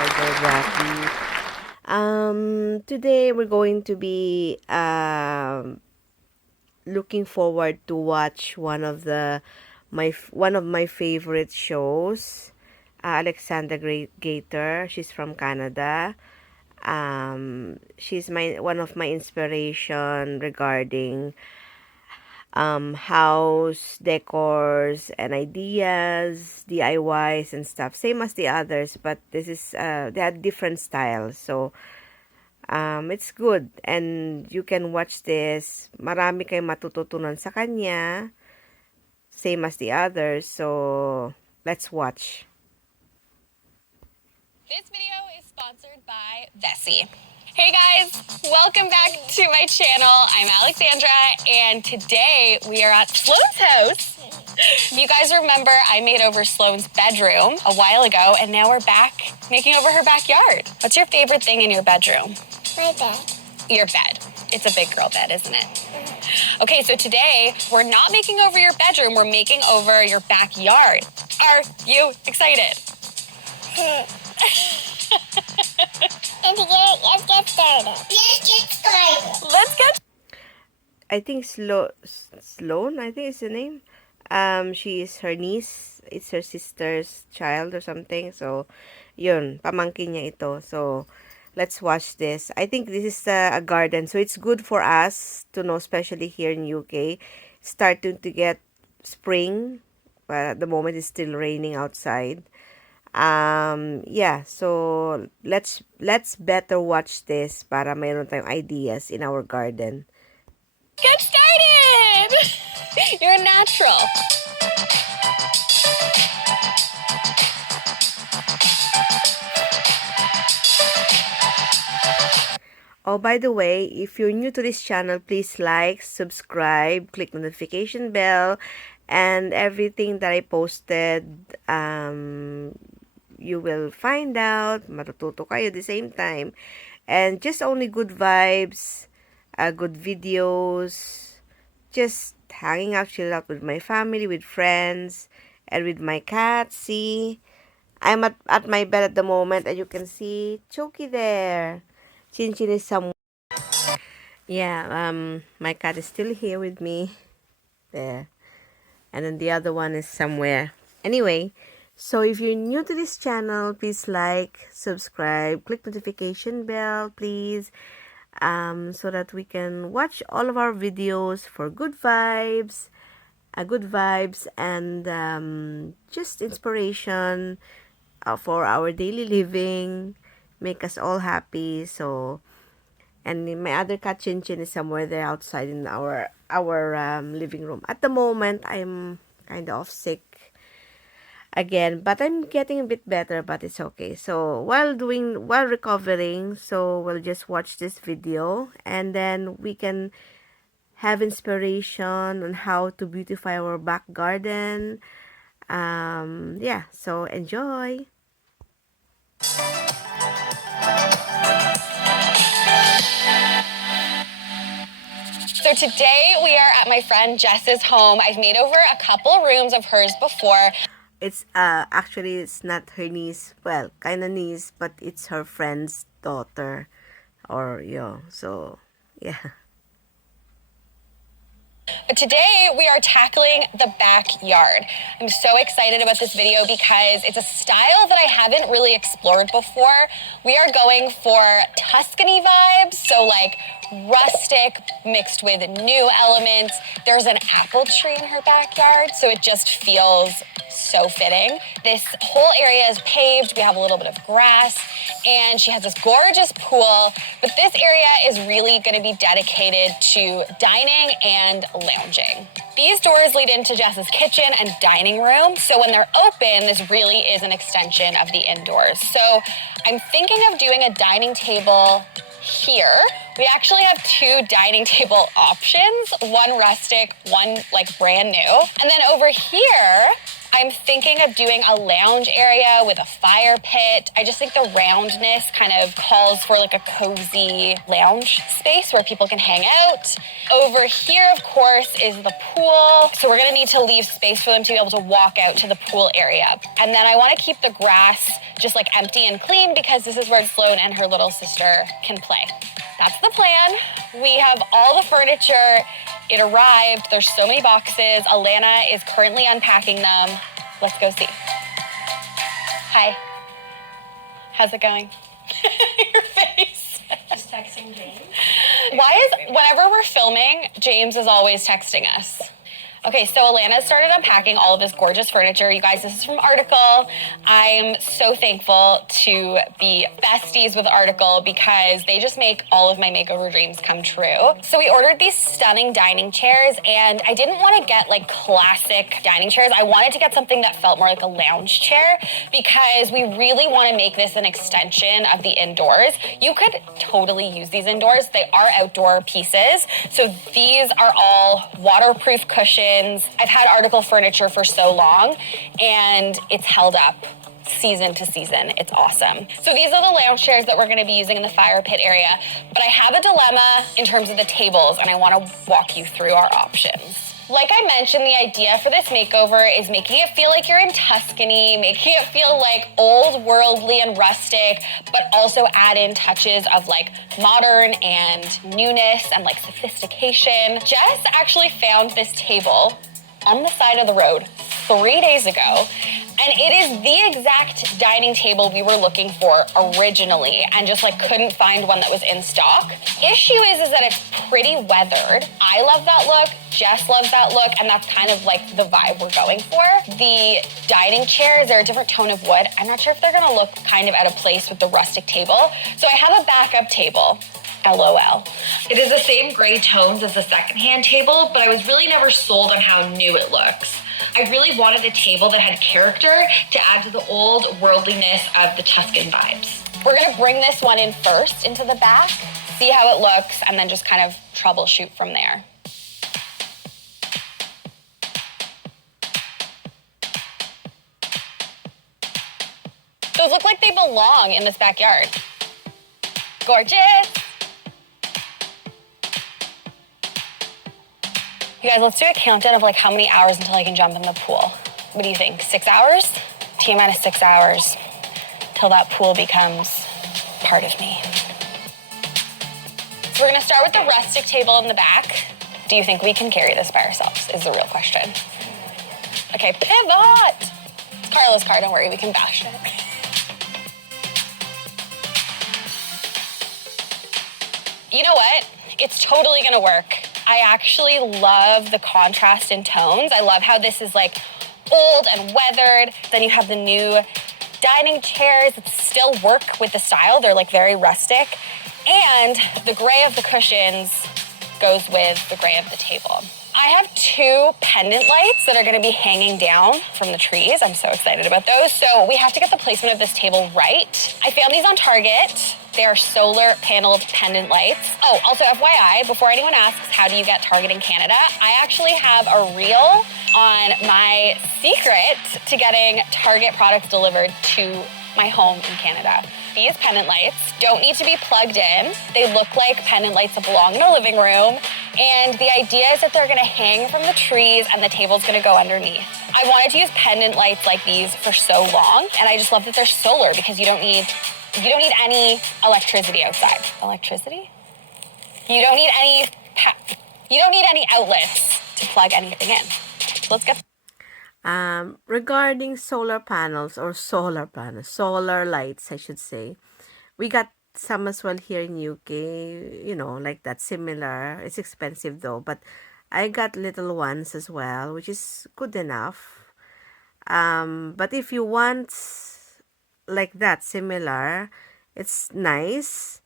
Ricardo Jackie. Today we're going to be looking forward to watch one of my favorite shows, Alexandra Gater. She's from Canada. She's one of my inspiration regarding house decors and ideas, DIYs and stuff. Same as the others, but this is they had different styles. So it's good and you can watch this. Marami kayong matututunan sa kanya. Same as the others. So let's watch. This video is sponsored by Vessi. Hey guys, welcome back to my channel. I'm Alexandra and today we are at Sloan's house. You guys remember I made over Sloan's bedroom a while ago and now we're back making over her backyard. What's your favorite thing in your bedroom? My bed. Your bed. It's a big girl bed, isn't it? Okay, so today we're not making over your bedroom, we're making over your backyard. Are you excited? And let's get started. Let's get I think Sloan, I think is the name. She is her niece. It's her sister's child or something. So, yun, pamangkin niya ito. So, let's watch this. I think this is a garden. So, it's good for us to know, especially here in UK, starting to get spring. But at the moment, it's still raining outside. Yeah, so let's better watch this para mayroon tayong ideas in our garden. get started! You're a natural. Oh, by the way, if you're new to this channel, please like, subscribe, click notification bell, and everything that I posted, you will find out, matututo kayo at the same time. And just only good vibes, good videos, just hanging out, chill out with my family, with friends, and with my cat. See, I'm at my bed at the moment, and you can see Choki there. Chin Chin is somewhere. Yeah, my cat is still here with me. There. And then the other one is somewhere. Anyway, so if you're new to this channel, please like, subscribe, click notification bell, please. So that we can watch all of our videos for good vibes and just inspiration for our daily living, make us all happy. So, and my other cat Chin Chin is somewhere there outside in our living room. At the moment, I'm kind of sick again, but I'm getting a bit better, but it's okay. So while recovering, so we'll just watch this video and then we can have inspiration on how to beautify our back garden. Yeah, so enjoy. So today we are at my friend Jess's home. I've made over a couple rooms of hers before. It's actually it's not her niece, well, kind of niece, but it's her friend's daughter, or so yeah. But today we are tackling the backyard. I'm so excited about this video because it's a style that I haven't really explored before. We are going for Tuscany vibes, so like rustic mixed with new elements. There's an apple tree in her backyard, so it just feels so fitting. This whole area is paved. We have a little bit of grass, and she has this gorgeous pool. But this area is really going to be dedicated to dining and lounging. These doors lead into Jess's kitchen and dining room, so when they're open, this really is an extension of the indoors. So I'm thinking of doing a dining table here. We actually have two dining table options, one rustic, one like brand new. And then over here, I'm thinking of doing a lounge area with a fire pit. I just think the roundness kind of calls for like a cozy lounge space where people can hang out. Over here, of course, is the pool. So we're gonna need to leave space for them to be able to walk out to the pool area. And then I wanna keep the grass just like empty and clean because this is where Sloan and her little sister can play. That's the plan. We have all the furniture. It arrived. There's so many boxes. Alana is currently unpacking them. Let's go see. Hi. How's it going? Your face. Just texting James. Whenever we're filming, James is always texting us. Okay, so Alana started unpacking all of this gorgeous furniture. You guys, this is from Article. I'm so thankful to be besties with Article because they just make all of my makeover dreams come true. So we ordered these stunning dining chairs, and I didn't want to get like classic dining chairs. I wanted to get something that felt more like a lounge chair because we really want to make this an extension of the indoors. You could totally use these indoors. They are outdoor pieces. So these are all waterproof cushions. I've had Article furniture for so long, and it's held up season to season. It's awesome. So these are the lounge chairs that we're going to be using in the fire pit area. But I have a dilemma in terms of the tables, and I want to walk you through our options. Like I mentioned, the idea for this makeover is making it feel like you're in Tuscany, making it feel like old, worldly, and rustic, but also add in touches of like modern and newness and like sophistication. Jess actually found this table on the side of the road 3 days ago, and it is the exact dining table we were looking for originally and just like couldn't find one that was in stock. Issue is that it's pretty weathered. I love that look, Jess loves that look, and that's kind of like the vibe we're going for. The dining chairs are a different tone of wood. I'm not sure if they're gonna look kind of out of place with the rustic table. So I have a backup table. LOL. It is the same gray tones as the secondhand table, but I was really never sold on how new it looks. I really wanted a table that had character to add to the old worldliness of the Tuscan vibes. We're gonna bring this one in first into the back, see how it looks, and then just kind of troubleshoot from there. Those look like they belong in this backyard. Gorgeous. You guys, let's do a countdown of like how many hours until I can jump in the pool. What do you think? 6 hours? T-minus 6 hours till that pool becomes part of me. So we're gonna start with the rustic table in the back. Do you think we can carry this by ourselves is the real question. Okay, pivot. It's Carla's car, don't worry, we can bash it. You know what? It's totally gonna work. I actually love the contrast in tones. I love how this is like old and weathered. Then you have the new dining chairs that still work with the style. They're like very rustic. And the gray of the cushions goes with the gray of the table. I have 2 pendant lights that are gonna be hanging down from the trees. I'm so excited about those. So we have to get the placement of this table right. I found these on Target. They are solar paneled pendant lights. Oh, also FYI, before anyone asks, how do you get Target in Canada? I actually have a reel on my secret to getting Target products delivered to my home in Canada. These pendant lights don't need to be plugged in. They look like pendant lights that belong in a living room. And the idea is that they're gonna hang from the trees and the table's gonna go underneath. I wanted to use pendant lights like these for so long, and I just love that they're solar because you don't need any electricity outside. Electricity? You don't need any outlets to plug anything in. So let's get. Regarding solar lights, I should say, we got some as well here in UK, you know, like that, similar. It's expensive though, but I got little ones as well, which is good enough. But if you want like that, similar, it's nice.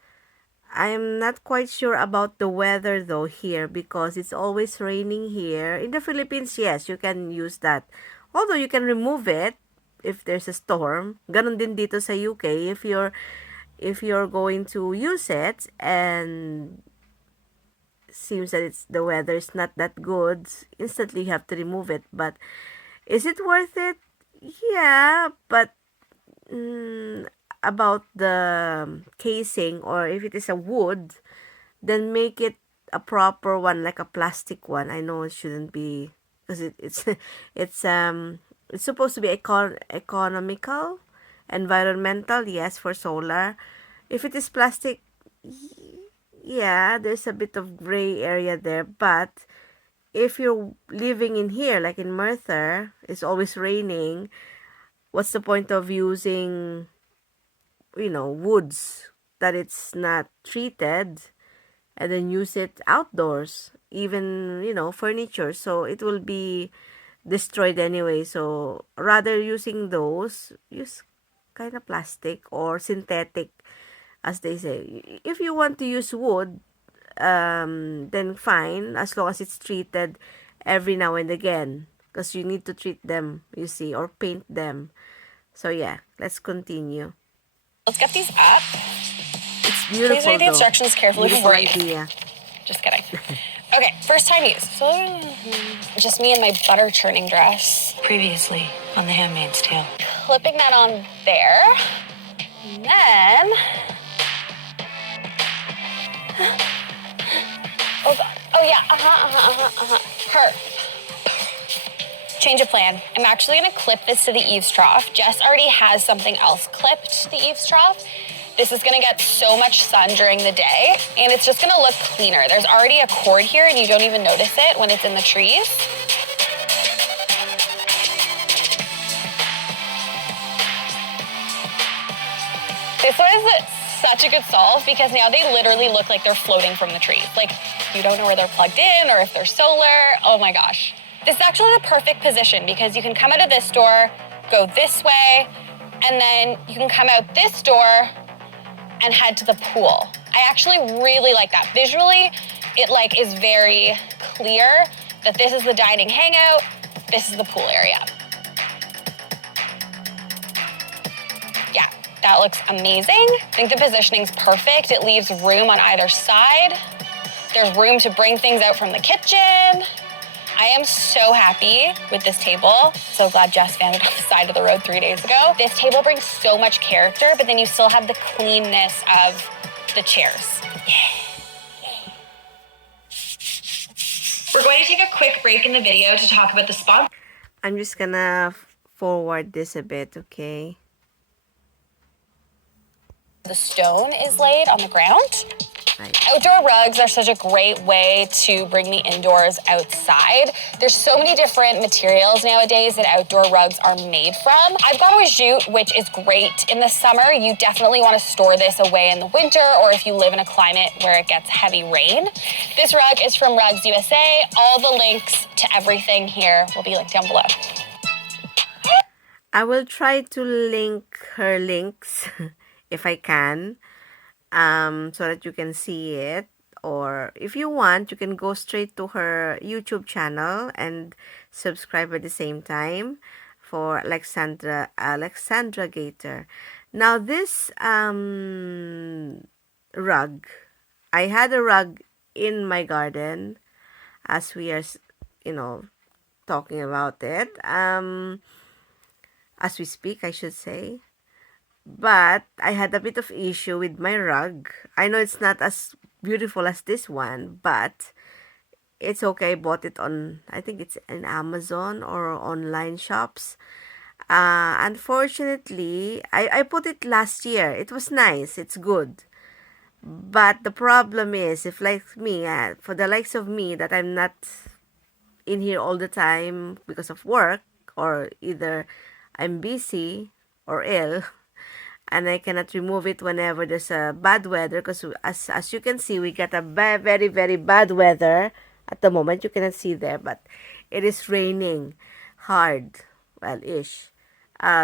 I'm not quite sure about the weather though here because it's always raining here. In the Philippines, yes, you can use that. Although you can remove it if there's a storm. Ganon din dito sa UK if you're going to use it and seems that the weather is not that good, instantly you have to remove it. But Is it worth it? Yeah, but about the casing, or if it is a wood, then make it a proper one, like a plastic one. I know it shouldn't be, because it's it's supposed to be economical, environmental, yes, for solar. If it is plastic, yeah, there's a bit of gray area there, but if you're living in here, like in Merthyr, it's always raining, what's the point of using, woods that it's not treated, and then use it outdoors, even, furniture, so it will be destroyed anyway. So rather using those, use kind of plastic or synthetic, as they say. If you want to use wood, then fine, as long as it's treated every now and again, because you need to treat them, you see, or paint them. So yeah, let's continue. Let's get these up. It's Please beautiful read the though. instructions carefully Beautiful before you use. idea. Just kidding. Okay, first time use. So, just me in my butter churning dress. Previously on The Handmaid's Tale. Clipping that on there. And then... Oh, God. Oh, yeah. Her. Change of plan. I'm actually going to clip this to the eaves trough. Jess already has something else clipped to the eaves trough. This is going to get so much sun during the day, and it's just going to look cleaner. There's already a cord here, and you don't even notice it when it's in the trees. This one is such a good solve because now they literally look like they're floating from the trees. Like, you don't know where they're plugged in or if they're solar. Oh my gosh. This is actually the perfect position because you can come out of this door, go this way, and then you can come out this door and head to the pool. I actually really like that. Visually, it is very clear that this is the dining hangout, this is the pool area. Yeah, that looks amazing. I think the positioning's perfect. It leaves room on either side. There's room to bring things out from the kitchen. I am so happy with this table. So glad Jess found it on the side of the road 3 days ago. This table brings so much character, but then you still have the cleanness of the chairs. We're going to take a quick break in the video to talk about the sponsor. I'm just gonna forward this a bit, okay? The stone is laid on the ground. Right. Outdoor rugs are such a great way to bring the indoors outside. There's so many different materials nowadays that outdoor rugs are made from. I've got a jute, which is great in the summer. You definitely want to store this away in the winter, or if you live in a climate where it gets heavy rain. This rug is from Rugs USA. All the links to everything here will be linked down below. I will try to link her links if I can, so that you can see it. Or if you want, you can go straight to her YouTube channel and subscribe at the same time for Alexandra Gater. Now this rug, I had a rug in my garden as we are, talking about it. As we speak, I should say. But I had a bit of issue with my rug. I know it's not as beautiful as this one, but it's okay. I bought it on, I think it's in Amazon or online shops. Unfortunately, I put it last year. It was nice. It's good. But the problem is, if like me, for the likes of me, that I'm not in here all the time because of work, or either I'm busy or ill, and I cannot remove it whenever there's a bad weather, because as you can see, we got a very, very bad weather at the moment. You cannot see there, but it is raining hard, well, ish.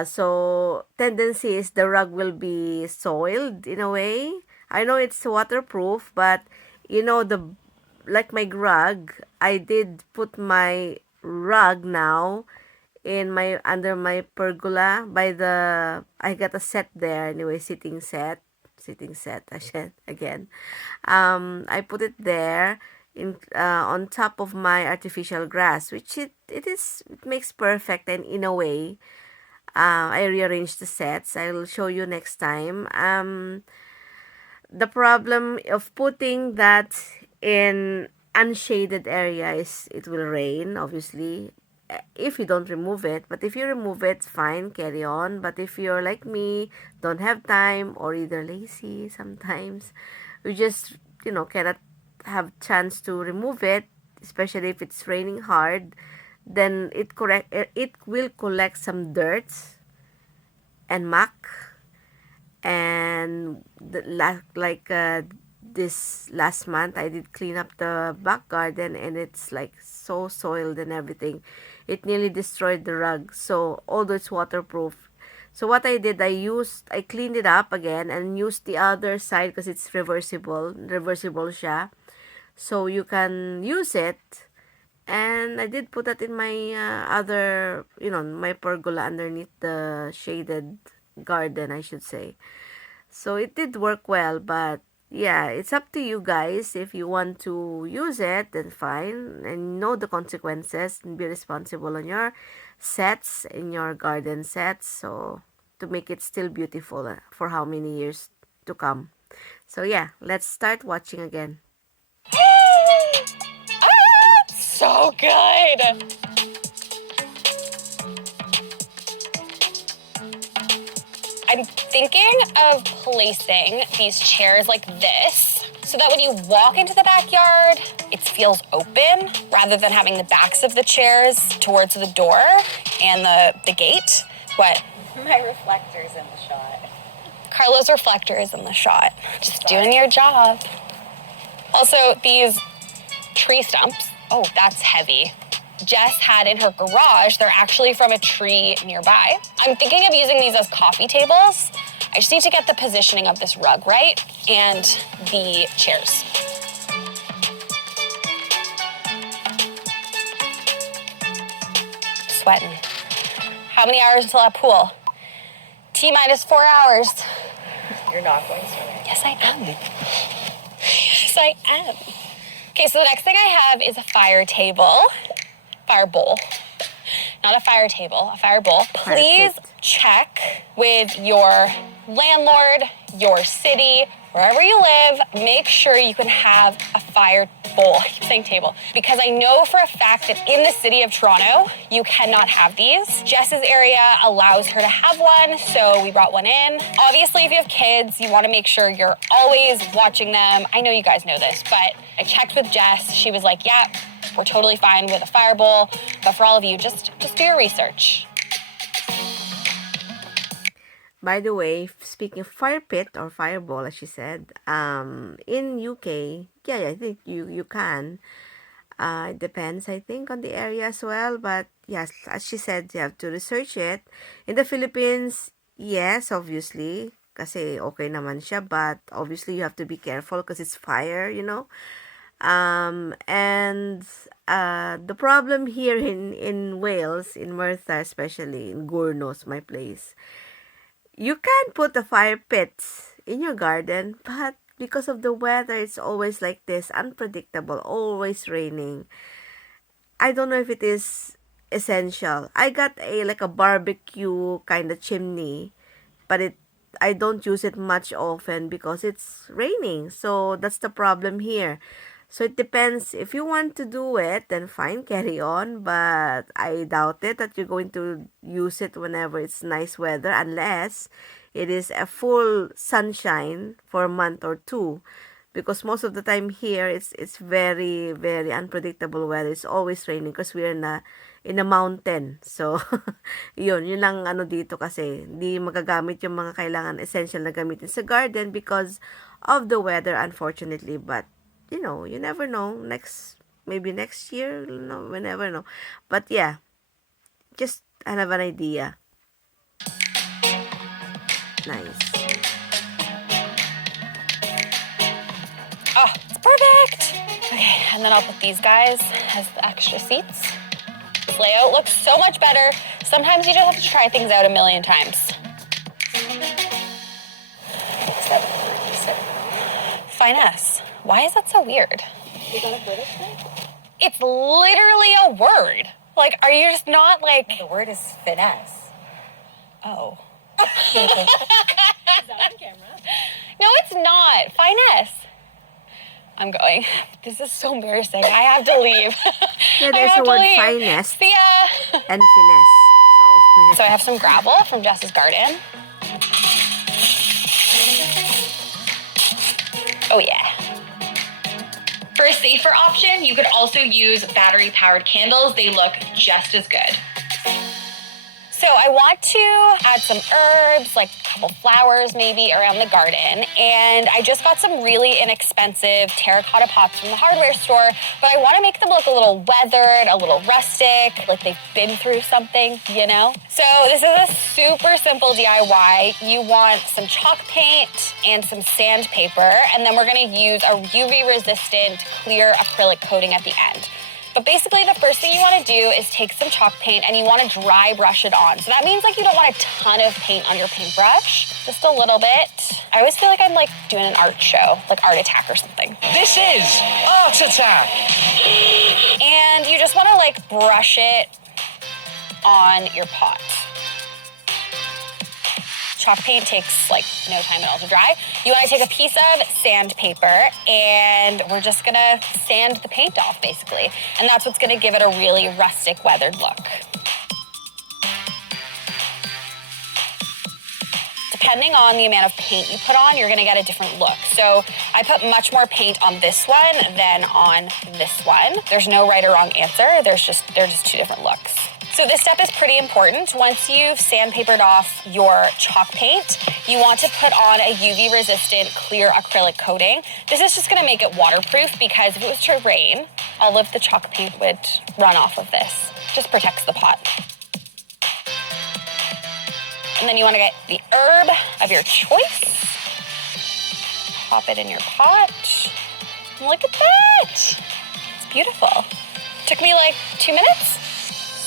So tendency is the rug will be soiled in a way. I know it's waterproof, but like my rug, I did put my rug now in my under my pergola by the, I got a set there anyway, sitting set I said again. I put it there. on top of my artificial grass, which it makes perfect. And in a way, I rearranged the sets. I'll show you next time. The problem of putting that in unshaded area is it will rain, obviously, if you don't remove it. But if you remove it, fine, carry on. But if you're like me, don't have time, or either lazy sometimes, you just, cannot have chance to remove it, especially if it's raining hard, then it will collect some dirt and muck. And this last month, I did clean up the back garden, and it's like so soiled and everything. It nearly destroyed the rug. So although it's waterproof, so what I did, I cleaned it up again and used the other side because it's reversible siya, so you can use it. And I did put that in my other, my pergola underneath the shaded garden, I should say. So it did work well, but yeah, it's up to you guys. If you want to use it, then fine, and know the consequences and be responsible on your sets, in your garden sets, so to make it still beautiful for how many years to come. So yeah, let's start watching again. So good. I'm thinking of placing these chairs like this so that when you walk into the backyard, it feels open rather than having the backs of the chairs towards the door and the gate. What? My reflector's in the shot. Carla's reflector is in the shot. Just doing your job. Also, these tree stumps. Oh, that's heavy. Jess had in her garage. They're actually from a tree nearby. I'm thinking of using these as coffee tables. I just need to get the positioning of this rug right and the chairs. Sweating. How many hours until that pool? T-minus 4 hours. You're not going swimming. Yes, I am. Yes, I am. Okay, so the next thing I have is a fire table. Fire bowl. Not a fire table, a fire bowl. Please check with your landlord, your city, wherever you live. Make sure you can have a fire bowl. I keep saying table. Because I know for a fact that in the city of Toronto, you cannot have these. Jess's area allows her to have one, so we brought one in. Obviously, if you have kids, you want to make sure you're always watching them. I know you guys know this, but I checked with Jess. She was like, yeah, we're totally fine with a fire bowl. But for all of you, just do your research. By the way, speaking of fire pit or fireball, as she said, in UK, yeah, I think you can. It depends, I think, on the area as well. But yes, as she said, you have to research it. In the Philippines, yes, obviously, kasi okay naman siya. But obviously, you have to be careful because it's fire, And the problem here in Wales, in Merthyr, especially in Gournos, my place, you can put a fire pit in your garden, but because of the weather, it's always like this, unpredictable, always raining. I don't know if it is essential. I got like a barbecue kind of chimney, but I don't use it much often because it's raining. So that's the problem here. So it depends. If you want to do it, then fine, carry on. But I doubt it that you're going to use it whenever it's nice weather, unless it is a full sunshine for a month or two. Because most of the time here, it's very, very unpredictable weather. It's always raining because we're in a mountain. So, yun lang dito kasi. Hindi magagamit yung mga kailangan essential na gamitin sa garden because of the weather, unfortunately. But, you never know. Maybe next year, we never know. But yeah, just I have an idea. Nice. Oh, it's perfect. Okay, and then I'll put these guys as the extra seats. This layout looks so much better. Sometimes you just have to try things out a million times. Finesse. Why is that so weird? Is that a British thing? It's literally a word. Like, are you just not like... The word is finesse. Oh. Is that on camera? No, it's not. Finesse. I'm going. This is so embarrassing. I have to leave. Yeah, I there's have the to word leave. finest See ya. and finesse. So, So I have some gravel from Jess's garden. Oh yeah. For a safer option, you could also use battery-powered candles. They look just as good. So I want to add some herbs, like a couple flowers maybe around the garden. And I just got some really inexpensive terracotta pots from the hardware store, but I want to make them look a little weathered, a little rustic, like they've been through something, you know? So this is a super simple DIY. You want some chalk paint and some sandpaper, and then we're going to use a UV resistant clear acrylic coating at the end. But basically the first thing you want to do is take some chalk paint and you want to dry brush it on. So that means like you don't want a ton of paint on your paintbrush, just a little bit. I always feel like I'm like doing an art show, like Art Attack or something. This is Art Attack. And you just want to like brush it on your pot. Chalk paint takes like no time at all to dry. You want to take a piece of sandpaper and we're just gonna sand the paint off basically. And that's what's gonna give it a really rustic, weathered look. Depending on the amount of paint you put on, you're gonna get a different look. So I put much more paint on this one than on this one. There's no right or wrong answer. They're just two different looks. So this step is pretty important. Once you've sandpapered off your chalk paint, you want to put on a UV resistant clear acrylic coating. This is just gonna make it waterproof because if it was to rain, all of the chalk paint would run off of this. Just protects the pot. And then you wanna get the herb of your choice. Pop it in your pot. And look at that. It's beautiful. Took me like 2 minutes.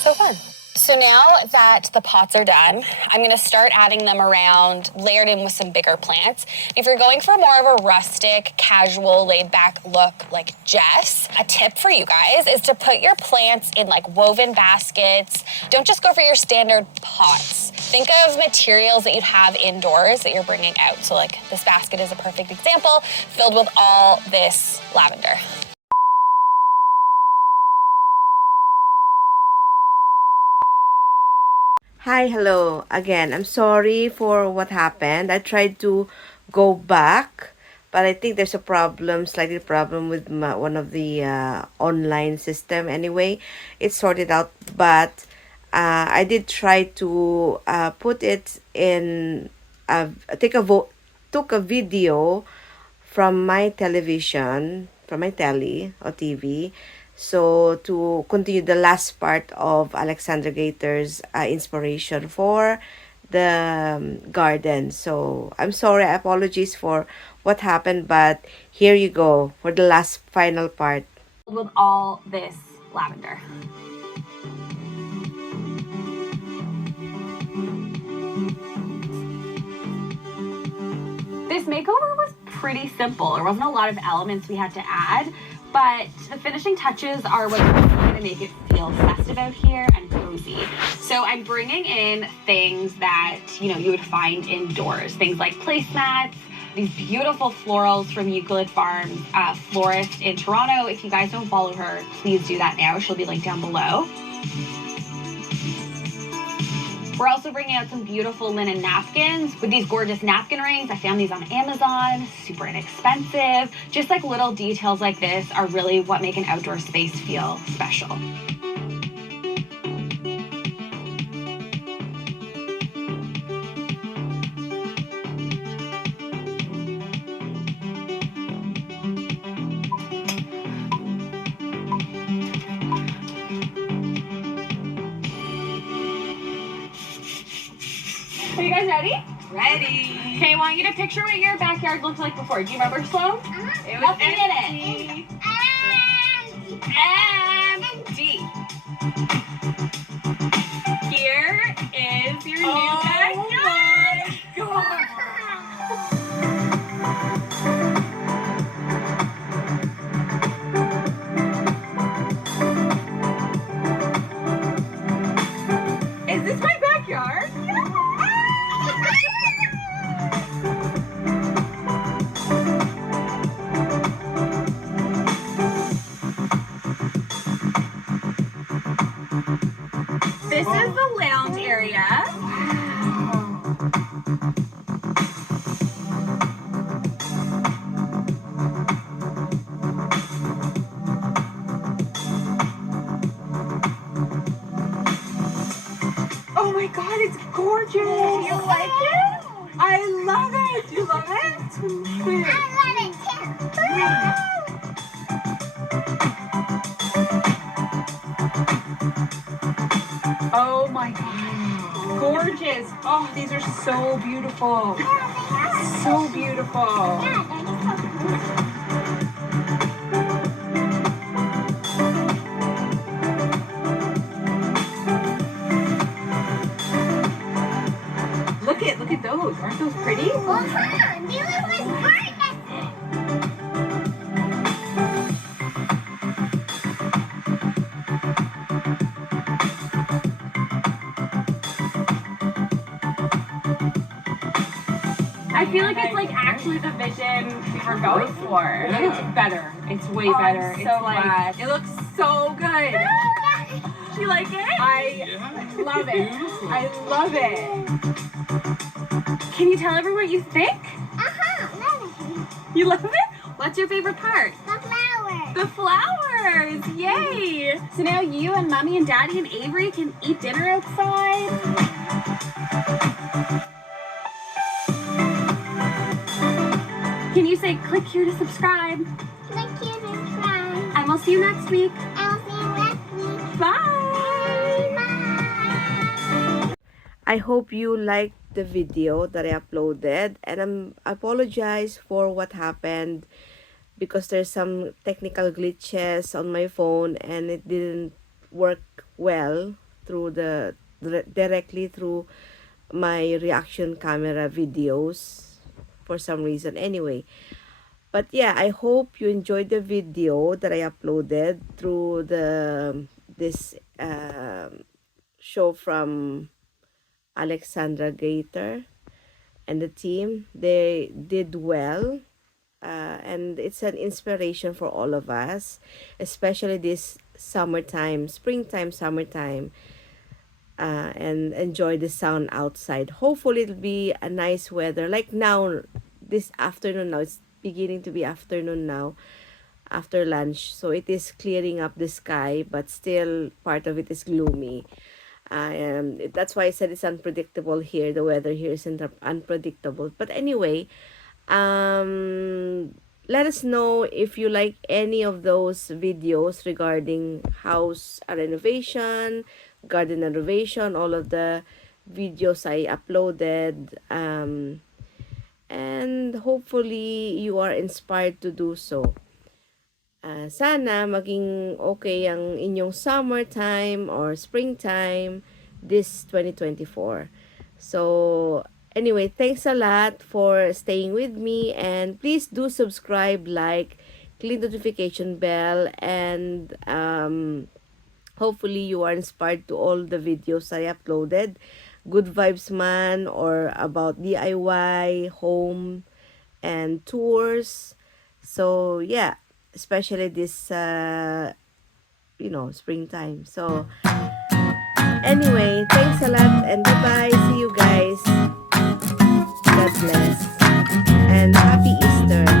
So fun. So now that the pots are done, I'm gonna start adding them around, layered in with some bigger plants. If you're going for more of a rustic, casual, laid back look like Jess, a tip for you guys is to put your plants in like woven baskets. Don't just go for your standard pots. Think of materials that you'd have indoors that you're bringing out. So like this basket is a perfect example, filled with all this lavender. hi, hello again. I'm sorry for what happened. I tried to go back, but I think there's a problem, slightly problem with one of the online system. Anyway, it's sorted out, but I did try to put it in, took a video from my television, from my telly or TV. So to continue the last part of Alexandra Gater's inspiration for the garden. So I'm sorry, I apologize for what happened, but here you go for the last final part. With all this lavender. This makeover was pretty simple. There wasn't a lot of elements we had to add, but the finishing touches are what's going to make it feel festive out here and cozy. So I'm bringing in things that, you would find indoors. Things like placemats, these beautiful florals from Euclid Farms, florist in Toronto. If you guys don't follow her, please do that now. She'll be linked down below. We're also bringing out some beautiful linen napkins with these gorgeous napkin rings. I found these on Amazon, super inexpensive. Just like little details like this are really what make an outdoor space feel special. Are you guys ready? Ready. Okay, I want you to picture what your backyard looked like before. Do you remember, Sloan? It was Nothing in empty. Empty. Here is your new backyard. is. Oh, these are so beautiful. So beautiful. Look at those. Aren't those pretty? I feel like it's like actually the vision we were going for. It's better. It's way better. It's like it looks so good. Do you like it? I love it. I love it. Can you tell everyone what you think? Love it. You love it? What's your favorite part? The flowers. The flowers! Yay! So now you and Mommy and Daddy and Avery can eat dinner outside. Can you say click here to subscribe? Click here to subscribe. And we'll see you next week. I'll see you next week. Bye! Bye. I hope you liked the video that I uploaded, and I apologize for what happened because there's some technical glitches on my phone and it didn't work well through directly through my reaction camera videos for some reason. Anyway, but yeah, I hope you enjoyed the video that I uploaded through this show from Alexandra Gater and the team. They did well, and it's an inspiration for all of us, especially this summertime, summertime, and enjoy the sound outside. Hopefully it'll be a nice weather like now, this afternoon. Now it's beginning to be afternoon now, after lunch, so it is clearing up the sky, but still part of it is gloomy. That's why I said it's unpredictable here. The weather here is unpredictable. But anyway, let us know if you like any of those videos regarding house renovation, garden renovation, all of the videos I uploaded. And hopefully you are inspired to do so. Sana maging okay ang inyong summertime or springtime this 2024. So, anyway, thanks a lot for staying with me, and please do subscribe, like, click notification bell, and hopefully you are inspired to all the videos I uploaded. Good vibes man, or about DIY, home, and tours. So, yeah. Especially this springtime. So anyway, thanks a lot and bye bye. See you guys. God bless and happy Easter.